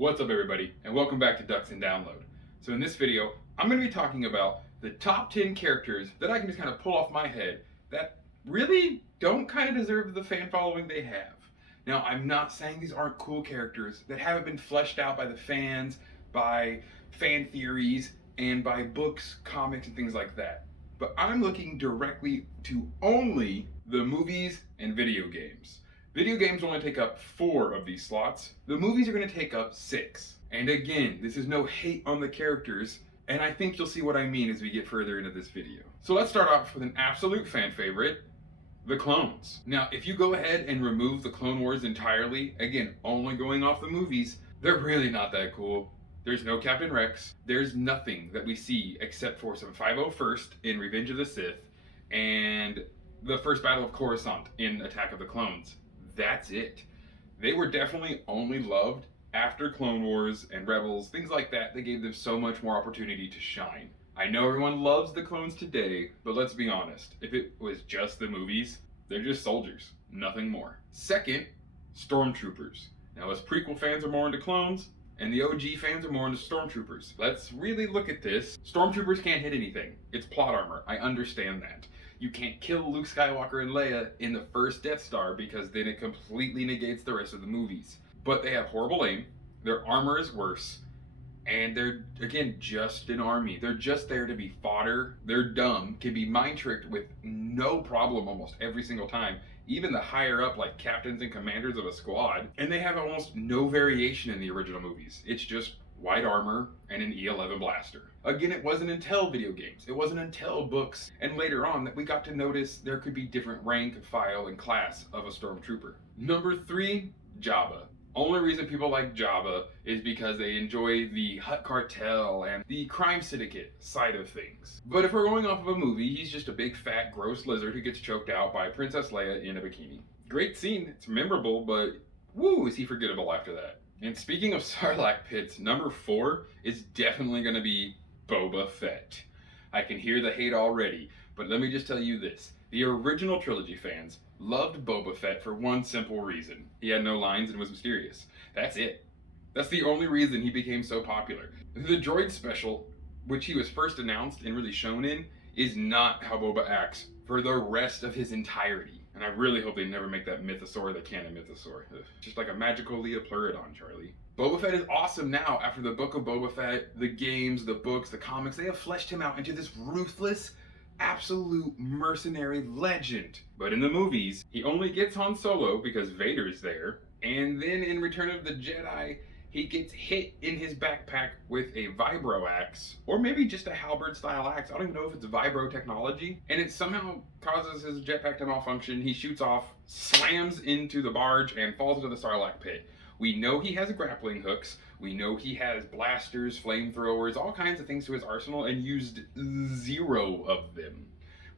What's up everybody, and welcome back to Ducks and Download. So in this video, I'm going to be talking about the top 10 characters that I can just kind of pull off my head that really don't kind of deserve the fan following they have. Now, I'm not saying these aren't cool characters that haven't been fleshed out by the fans, by fan theories, and by books, comics, and things like that. But I'm looking directly to only the movies and video games. Video games only take up 4 of these slots. The movies are going to take up 6. And again, this is no hate on the characters, and I think you'll see what I mean as we get further into this video. So let's start off with an absolute fan favorite, the clones. Now, if you go ahead and remove the Clone Wars entirely, again, only going off the movies, they're really not that cool. There's no Captain Rex. There's nothing that we see except for some 501st in Revenge of the Sith and the first Battle of Coruscant in Attack of the Clones. That's it. They were definitely only loved after Clone Wars and Rebels, things like that. They gave them so much more opportunity to shine. I know everyone loves the clones today, but let's be honest. If it was just the movies, they're just soldiers, nothing more. Second, Stormtroopers. Now, us prequel fans are more into clones, and the OG fans are more into Stormtroopers. Let's really look at this. Stormtroopers can't hit anything. It's plot armor. I understand that. You can't kill Luke Skywalker and Leia in the first Death Star because then it completely negates the rest of the movies. But they have horrible aim, their armor is worse, and they're, again, just an army. They're just there to be fodder. They're dumb, can be mind tricked with no problem almost every single time. Even the higher up, like captains and commanders of a squad. And they have almost no variation in the original movies. It's just white armor and an E11 blaster. Again, it wasn't until video games, it wasn't until books, and later on that we got to notice there could be different rank, file, and class of a stormtrooper. Number 3, Jabba. Only reason people like Jabba is because they enjoy the Hutt Cartel and the crime syndicate side of things. But if we're going off of a movie, he's just a big fat gross lizard who gets choked out by Princess Leia in a bikini. Great scene, it's memorable, but woo, is he forgettable after that. And speaking of Sarlacc pits, number 4 is definitely going to be Boba Fett. I can hear the hate already, but let me just tell you this. The original trilogy fans loved Boba Fett for one simple reason. He had no lines and was mysterious. That's it. That's the only reason he became so popular. The droid special, which he was first announced and really shown in, is not how Boba acts for the rest of his entirety. And I really hope they never make that mythosaur the canon mythosaur. Ugh. Just like a magical Leopleurodon, Charlie. Boba Fett is awesome now after the Book of Boba Fett, the games, the books, the comics. They have fleshed him out into this ruthless, absolute mercenary legend. But in the movies, he only gets Han Solo because Vader's there. And then in Return of the Jedi, he gets hit in his backpack with a vibro axe, or maybe just a halberd style axe. I don't even know if it's vibro technology. And it somehow causes his jetpack to malfunction. He shoots off, slams into the barge, and falls into the Sarlacc pit. We know he has grappling hooks. We know he has blasters, flamethrowers, all kinds of things to his arsenal, and used 0 of them.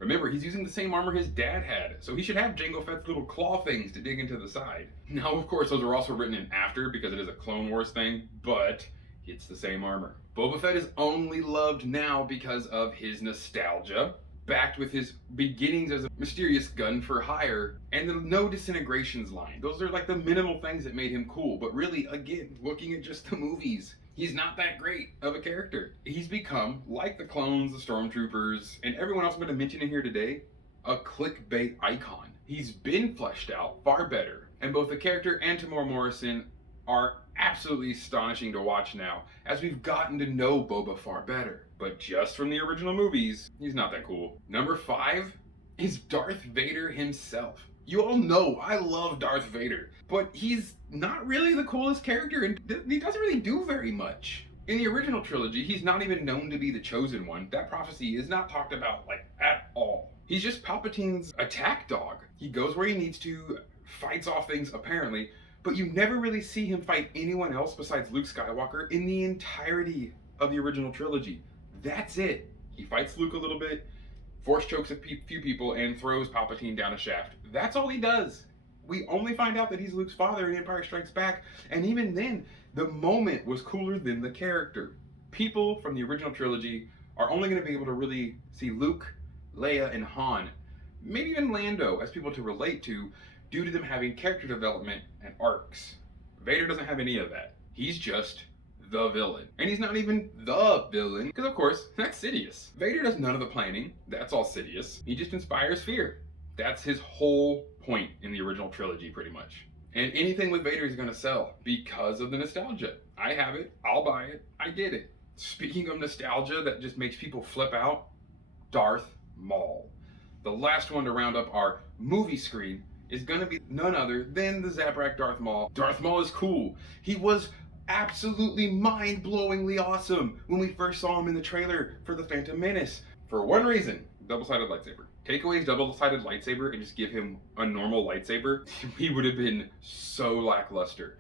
Remember, he's using the same armor his dad had, so he should have Jango Fett's little claw things to dig into the side. Now, of course, those are also written in after because it is a Clone Wars thing, but it's the same armor. Boba Fett is only loved now because of his nostalgia, backed with his beginnings as a mysterious gun for hire, and the no disintegrations line. Those are like the minimal things that made him cool, but really, again, looking at just the movies, he's not that great of a character. He's become, like the clones, the stormtroopers, and everyone else I'm going to mention in here today, a clickbait icon. He's been fleshed out far better, and both the character and Tamora Morrison are absolutely astonishing to watch now, as we've gotten to know Boba far better. But just from the original movies, he's not that cool. Number 5 is Darth Vader himself. You all know I love Darth Vader, but he's not really the coolest character, and he doesn't really do very much. In the original trilogy, he's not even known to be the chosen one. That prophecy is not talked about, like, at all. He's just Palpatine's attack dog. He goes where he needs to, fights off things, apparently, but you never really see him fight anyone else besides Luke Skywalker in the entirety of the original trilogy. That's it. He fights Luke a little bit, force chokes a few people, and throws Palpatine down a shaft. That's all he does. We only find out that he's Luke's father in Empire Strikes Back, and even then, the moment was cooler than the character. People from the original trilogy are only going to be able to really see Luke, Leia, and Han, maybe even Lando, as people to relate to, due to them having character development and arcs. Vader doesn't have any of that. He's just the villain. And he's not even the villain, because of course, that's Sidious. Vader does none of the planning. That's all Sidious. He just inspires fear. That's his whole point in the original trilogy, pretty much. And anything with Vader is going to sell because of the nostalgia. I have it. I'll buy it. I get it. Speaking of nostalgia that just makes people flip out, Darth Maul. The last one to round up our movie screen is going to be none other than the Zabrak Darth Maul. Darth Maul is cool. He was absolutely mind-blowingly awesome when we first saw him in the trailer for The Phantom Menace. For one reason, double-sided lightsaber. Take away his double-sided lightsaber and just give him a normal lightsaber, he would have been so lackluster.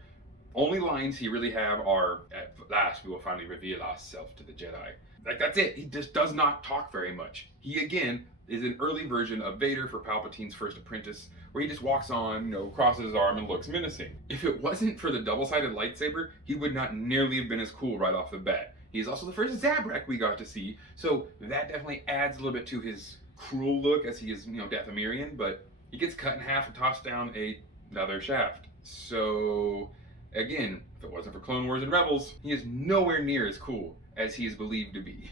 Only lines he really have are, "At last we will finally reveal ourselves to the Jedi." Like, that's it. He just does not talk very much. He, again, is an early version of Vader for Palpatine's first apprentice, where he just walks on, crosses his arm and looks menacing. If it wasn't for the double-sided lightsaber, he would not nearly have been as cool right off the bat. He's also the first Zabrak we got to see, so that definitely adds a little bit to his cruel look, as he is, Dathomirian, but he gets cut in half and tossed down another shaft. So, again, if it wasn't for Clone Wars and Rebels, he is nowhere near as cool as he is believed to be.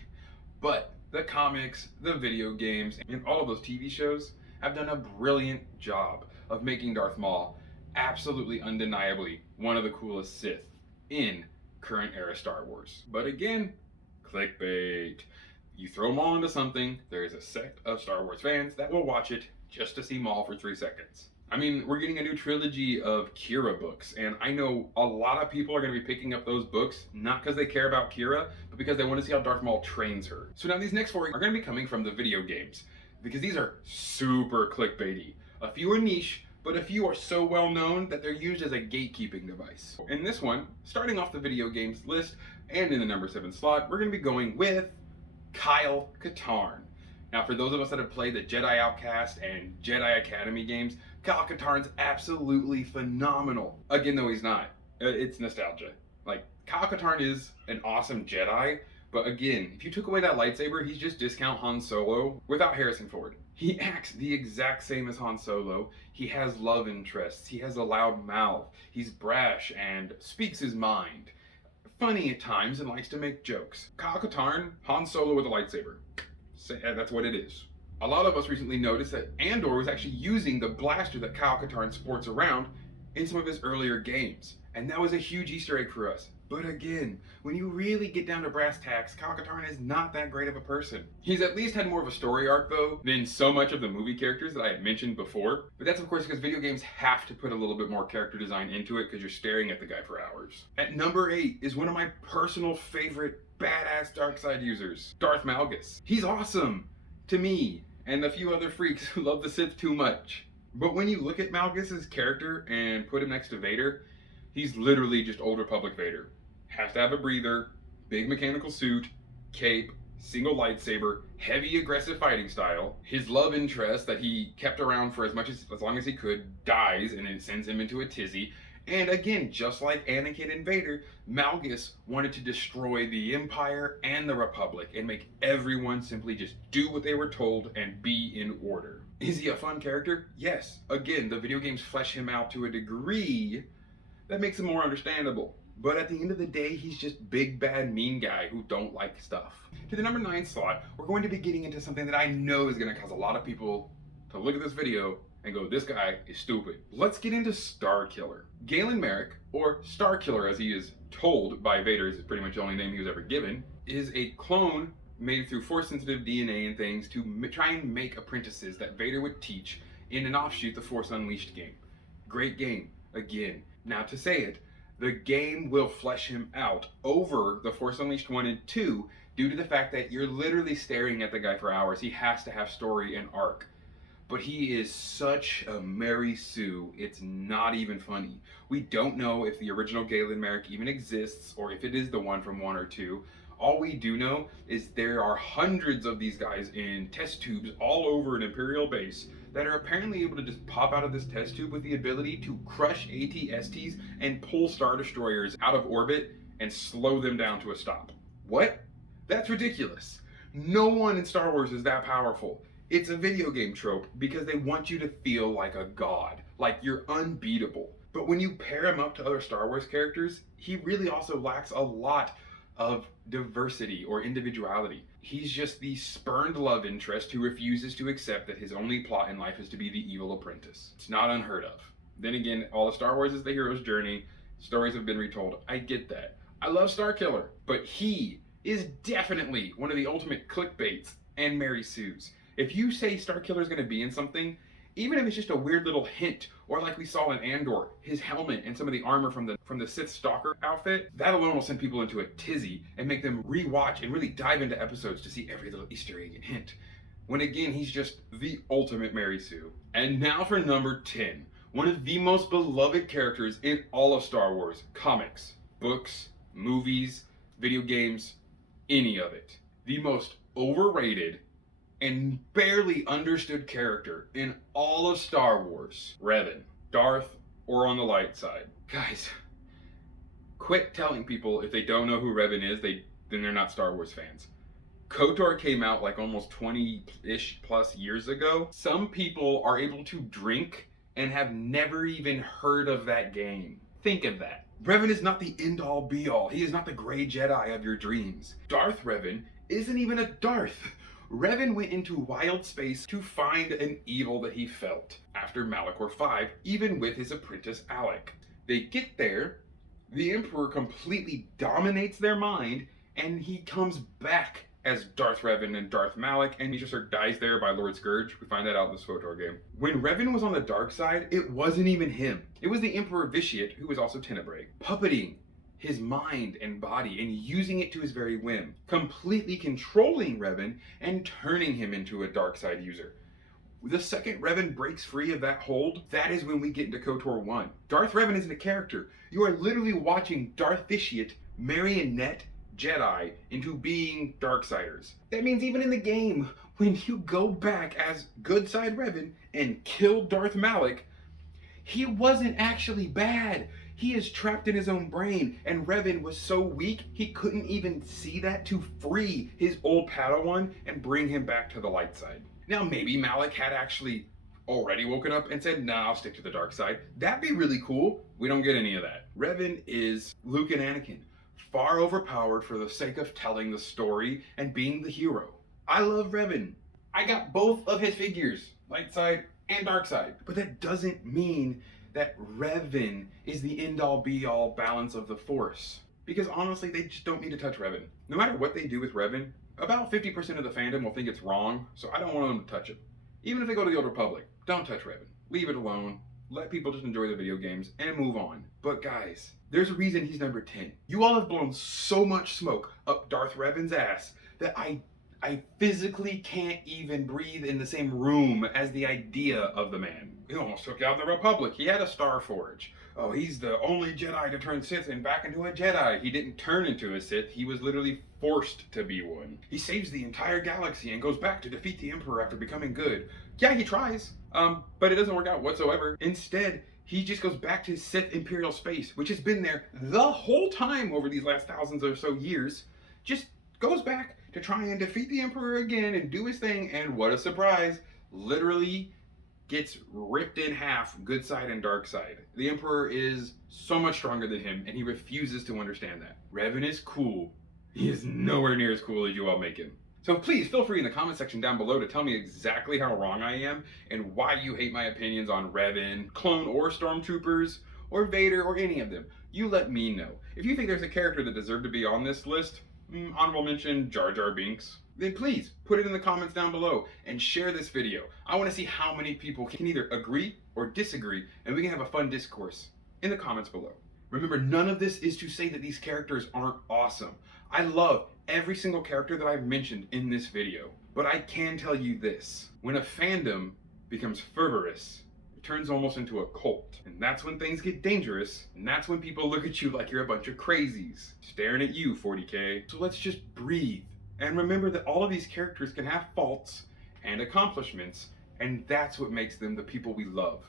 But the comics, the video games, and all of those TV shows have done a brilliant job of making Darth Maul absolutely undeniably one of the coolest Sith in current era Star Wars. But again, clickbait. You throw Maul into something, there's a sect of Star Wars fans that will watch it just to see Maul for 3 seconds. I mean, we're getting a new trilogy of Kira books, and I know a lot of people are going to be picking up those books, not because they care about Kira, but because they want to see how Darth Maul trains her. So now these next 4 are going to be coming from the video games, because these are super clickbaity. A few are niche, but a few are so well known that they're used as a gatekeeping device. In this one, starting off the video games list, and in the number 7 slot, we're going to be going with Kyle Katarn. Now, for those of us that have played the Jedi Outcast and Jedi Academy games, Kyle Katarn's absolutely phenomenal. Again, though, he's not. It's nostalgia. Like, Kyle Katarn is an awesome Jedi, but again, if you took away that lightsaber, he's just discount Han Solo without Harrison Ford. He acts the exact same as Han Solo. He has love interests. He has a loud mouth. He's brash and speaks his mind. Funny at times and likes to make jokes. Kyle Katarn, Han Solo with a lightsaber. That's what it is. A lot of us recently noticed that Andor was actually using the blaster that Kyle Katarn sports around in some of his earlier games. And that was a huge Easter egg for us. But again, when you really get down to brass tacks, Kyle Katarn is not that great of a person. He's at least had more of a story arc, though, than so much of the movie characters that I had mentioned before. But that's, of course, because video games have to put a little bit more character design into it because you're staring at the guy for hours. At number 8 is one of my personal favorite badass dark side users, Darth Malgus. He's awesome to me and a few other freaks who love the Sith too much. But when you look at Malgus's character and put him next to Vader, he's literally just Old Republic Vader. Has to have a breather, big mechanical suit, cape, single lightsaber, heavy aggressive fighting style. His love interest that he kept around for as long as he could dies, and it sends him into a tizzy. And again, just like Anakin and Vader, Malgus wanted to destroy the Empire and the Republic and make everyone simply just do what they were told and be in order. Is he a fun character? Yes. Again, the video games flesh him out to a degree that makes him more understandable. But at the end of the day, he's just big, bad, mean guy who don't like stuff. To the number 9 slot, we're going to be getting into something that I know is going to cause a lot of people to look at this video and go, this guy is stupid. Let's get into Starkiller. Galen Marek, or Starkiller as he is told by Vader, is pretty much the only name he was ever given, is a clone made through Force-sensitive DNA and things to try and make apprentices that Vader would teach in an offshoot, the Force Unleashed game. Great game, again. Now to say it, the game will flesh him out over the Force Unleashed 1 and 2 due to the fact that you're literally staring at the guy for hours. He has to have story and arc. But he is such a Mary Sue, it's not even funny. We don't know if the original Galen Marek even exists or if it is the one from 1 or 2. All we do know is there are hundreds of these guys in test tubes all over an Imperial base that are apparently able to just pop out of this test tube with the ability to crush AT-STs and pull Star Destroyers out of orbit and slow them down to a stop. What? That's ridiculous. No one in Star Wars is that powerful. It's a video game trope because they want you to feel like a god, like you're unbeatable. But when you pair him up to other Star Wars characters, he really also lacks a lot of diversity or individuality. He's just the spurned love interest who refuses to accept that his only plot in life is to be the evil apprentice. It's not unheard of. Then again, all of Star Wars is the hero's journey. Stories have been retold. I get that. I love Starkiller, but he is definitely one of the ultimate clickbaits and Mary Sue's. If you say Starkiller is going to be in something, even if it's just a weird little hint, or like we saw in Andor, his helmet and some of the armor from the Sith Stalker outfit, that alone will send people into a tizzy and make them rewatch and really dive into episodes to see every little Easter egg and hint. When again, he's just the ultimate Mary Sue. And now for number 10, one of the most beloved characters in all of Star Wars, comics, books, movies, video games, any of it. The most overrated and barely understood character in all of Star Wars, Revan, Darth, or on the light side. Guys, quit telling people if they don't know who Revan is, then they're not Star Wars fans. KOTOR came out like almost 20-ish plus years ago. Some people are able to drink and have never even heard of that game. Think of that. Revan is not the end-all be-all. He is not the gray Jedi of your dreams. Darth Revan isn't even a Darth. Revan went into wild space to find an evil that he felt after Malachor 5, even with his apprentice Alec. They get there, the Emperor completely dominates their mind, and he comes back as Darth Revan and Darth Malak, and he just dies there by Lord Scourge. We find that out in the SWTOR game. When Revan was on the dark side, it wasn't even him. It was the Emperor Vitiate, who was also Tenebrae, puppeting his mind and body and using it to his very whim, completely controlling Revan and turning him into a dark side user. The second Revan breaks free of that hold, that is when we get into KOTOR 1. Darth Revan isn't a character. You are literally watching Darth Vitiate marionette Jedi into being Darksiders. That means even in the game, when you go back as good side Revan and kill Darth Malak, he wasn't actually bad. He is trapped in his own brain, and Revan was so weak he couldn't even see that to free his old Padawan and bring him back to the light side. Now maybe Malak had actually already woken up and said, nah, I'll stick to the dark side. That'd be really cool. We don't get any of that. Revan is Luke and Anakin, far overpowered for the sake of telling the story and being the hero. I love Revan. I got both of his figures, light side and dark side. But that doesn't mean that Revan is the end-all be-all balance of the Force. Because honestly, they just don't need to touch Revan. No matter what they do with Revan, about 50% of the fandom will think it's wrong, so I don't want them to touch it. Even if they go to the Old Republic, don't touch Revan. Leave it alone. Let people just enjoy the video games and move on. But guys, there's a reason he's number 10. You all have blown so much smoke up Darth Revan's ass that I physically can't even breathe in the same room as the idea of the man. He almost took out the Republic. He had a Star Forge. Oh, he's the only Jedi to turn Sith and back into a Jedi. He didn't turn into a Sith. He was literally forced to be one. He saves the entire galaxy and goes back to defeat the Emperor after becoming good. Yeah, he tries, but it doesn't work out whatsoever. Instead, he just goes back to Sith Imperial space, which has been there the whole time over these last thousands or so years. Just goes back to try and defeat the Emperor again and do his thing, and what a surprise, literally gets ripped in half, good side and dark side. The Emperor is so much stronger than him, and he refuses to understand that. Revan is cool. He is nowhere near as cool as you all make him. So please feel free in the comment section down below to tell me exactly how wrong I am and why you hate my opinions on Revan, clone or stormtroopers, or Vader, or any of them. You let me know. If you think there's a character that deserved to be on this list, honorable mention Jar Jar Binks, then please put it in the comments down below and share this video. I want to see how many people can either agree or disagree, and we can have a fun discourse in the comments below. Remember, none of this is to say that these characters aren't awesome. I love every single character that I've mentioned in this video, but I can tell you this. When a fandom becomes fervorous, it turns almost into a cult. And that's when things get dangerous, and that's when people look at you like you're a bunch of crazies, staring at you, 40K. So let's just breathe. And remember that all of these characters can have faults and accomplishments, and that's what makes them the people we love,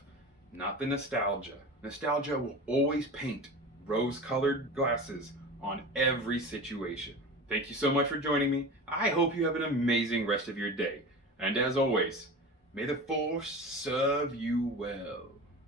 not the nostalgia. Nostalgia will always paint rose-colored glasses on every situation. Thank you so much for joining me. I hope you have an amazing rest of your day. And as always, may the Force serve you well.